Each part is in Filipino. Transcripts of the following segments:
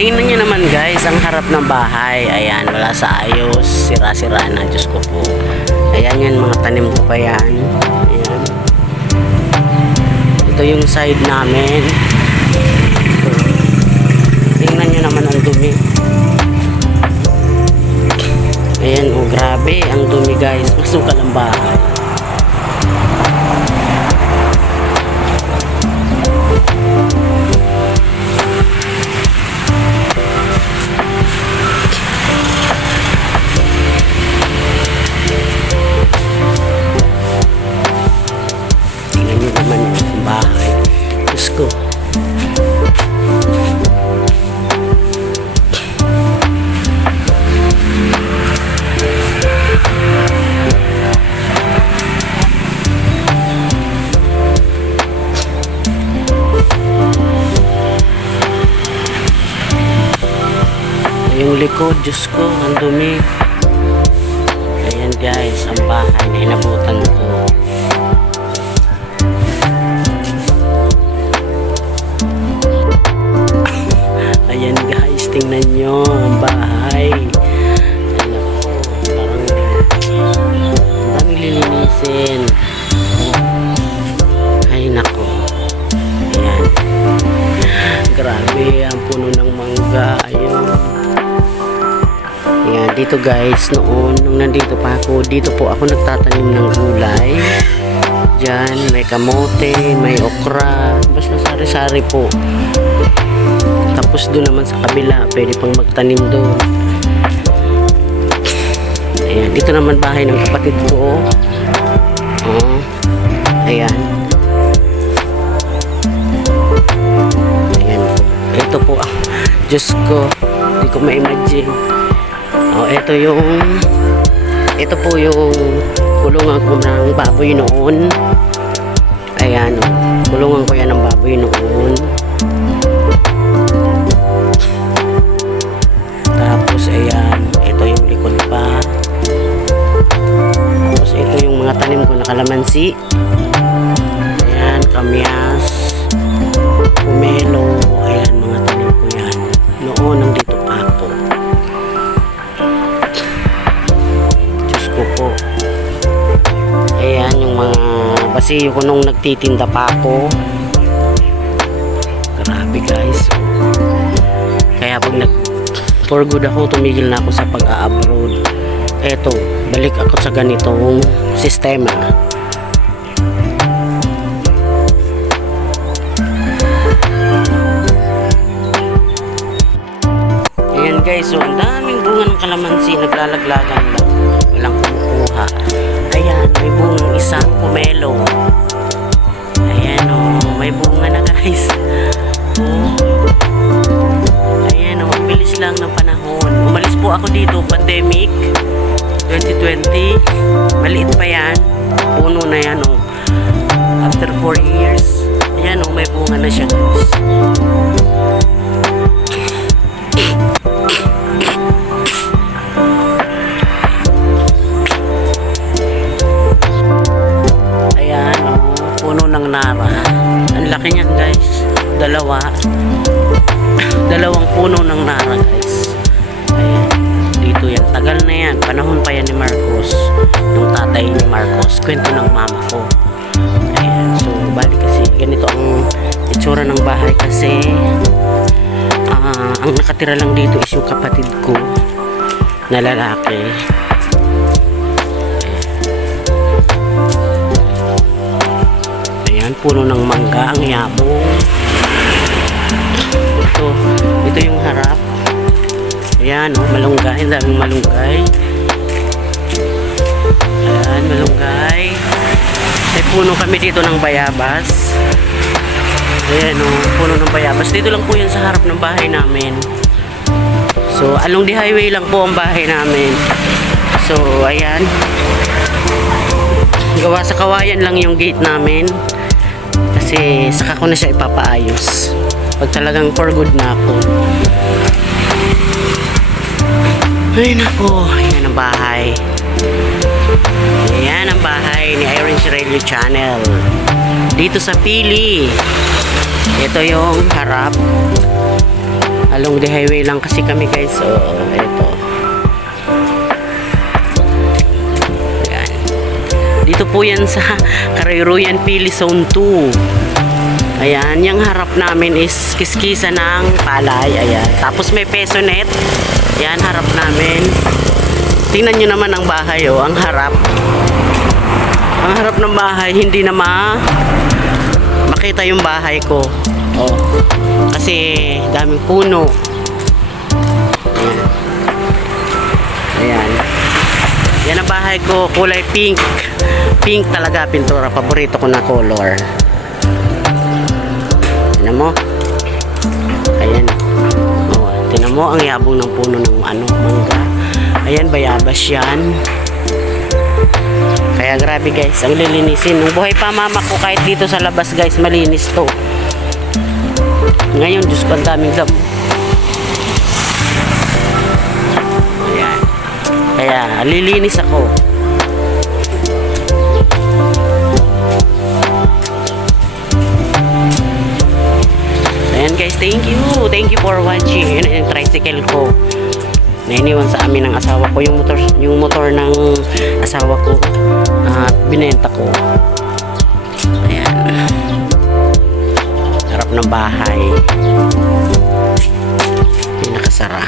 Tingnan nyo naman guys, ang harap ng bahay. Ayan, wala sa ayos. Sira-sira na, Diyos ko po. Ayan yan, mga tanim ko pa yan. Ayan. Ito yung side namin. Ito. Tingnan nyo naman ang dumi. Ayan, oh grabe, ang dumi guys. Masukal ang bahay. Yung likod, Diyos ko, ang dumi. Ayan guys, ang bahay na inabutan ko. Ayan guys, tingnan nyo ang bahay. Ayan ako, parang daming lilinisin. Ay nako. Ayan. Grabe, ang puno ng mangga. Ayun. Ayan, dito guys, noon, nung nandito pa ako, dito po ako nagtatanim ng gulay. Diyan, may kamote, may okra, basta sari-sari po. Tapos doon naman sa kabila, pwede pang magtanim doon. Ayan, dito naman bahay ng kapatid ko. Oh, ayan. Ayan po. Ito po, Diyos ko, hindi ko ma-imagine. Oh, ito po yung kulungan ko ng baboy noon. Ayan, oh, kulungan ko yan ng baboy noon. Tapos, ayan, ito yung likod pa. Tapos, ito yung mga tanim ko na kalamansi. Ayan, kamyas, pomelo. Ayan, mga tanim ko yan. Noon, nandito pa ako. Po. Ayan yung mga basiyo ko nung nagtitinda pa ako. Grabe guys. Kaya pag for good ako, tumigil na ako sa pag-a-abroad. Eto, balik ako sa ganitong sistema. Ayan guys, so ang daming bunga ng kalamansi, naglalaglagan lang. Walang kumukuha. Ayan, may bungang isang pomelo. Ayan o, may bunga na guys. Ayan o, ang bilis lang ng panahon. Umalis po ako dito, pandemic 2020. Maliit pa yan. Puno na yan o. After 4 years. Ayan o, may bunga na siya guys. Nara. Ang laki niyan guys. Dalawang puno ng nara guys. Ayan. Dito yan. Tagal na yan. Panahon pa yan ni Marcos. Yung tatay ni Marcos. Kwento ng mama ko. Ayan. So, bali kasi ganito ang itsura ng bahay kasi ang nakatira lang dito is yung kapatid ko na lalaki. Puno ng mangga, ang yabong. Ito yung harap. Ayan, oh, malunggay, daming malunggay. Ayan, malunggay. May puno kami dito ng bayabas. Ayan, oh, puno ng bayabas. Dito lang po yan sa harap ng bahay namin. So, along the highway lang po ang bahay namin. So, ayan. Gawa sa kawayan lang yung gate namin. Kasi saka ko na siya ipapaayos pag talagang for good na ako. Ay nako, ayan ang bahay. Ayan ang bahay ni Irene Shirelio Channel dito sa Pili. Ito yung harap. Along the highway lang kasi kami guys. So, ito. Ayan. Dito po yan sa Karayuruyan Pili Zone 2. Ayan, yung harap namin is kiskisa ng palay. Ayan. Tapos may Pesonet. Ayan, harap namin. Tingnan nyo naman ang bahay, oh. Ang harap. Ang harap ng bahay, hindi na makita yung bahay ko. Oh. Kasi daming puno. Ayan. Ayan. Yan ang bahay ko, kulay pink. Pink talaga, pintura. Paborito ko na color. Tingnan mo. Ayan. Oh, tingnan mo ang yabong ng puno ng mangga. Ayan, bayabas yan. Kaya grabe guys, ang lilinisin. Nung buhay pa mama ko, kahit dito sa labas guys, malinis to. Ngayon, Diyos ko, ang daming damo. Ayan. Kaya, lilinis ako. Ayan guys, thank you. Thank you for watching. Yun yung tricycle ko. Nainiwan sa amin ng asawa ko. Yung motor ng asawa ko. At binenta ko. Ayan. Harap ng bahay. Yung nakasara.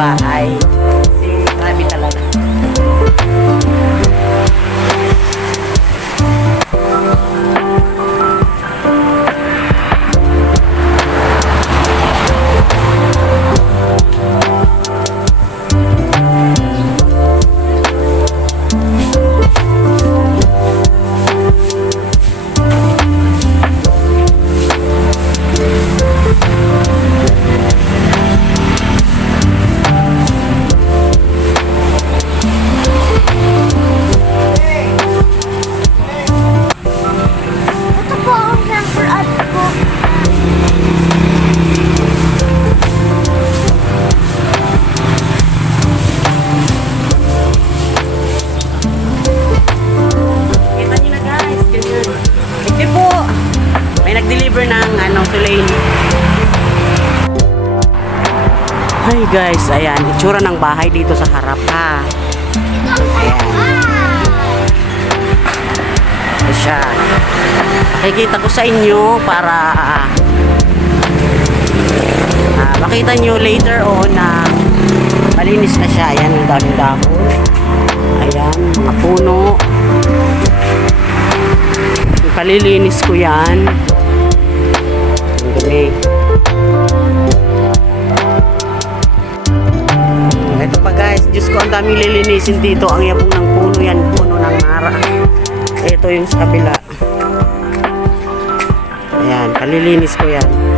Bahay. Kasi grabe talaga. Nag-deliver ng Tulane. Hi guys, ayan, itsura ng bahay dito sa harap ha. Ayan. Ito siya. Nakikita ko sa inyo para makita nyo later on na malinis na siya. Ayan, ang daming dahon. Ayan, mga puno. Palilinis ko yan. Ang dumi. Ito pa guys, Diyos ko, ang daming lilinisin dito. Ang yabong ng puno yan, puno ng yung sa kabila. Ayan, palilinis ko yan.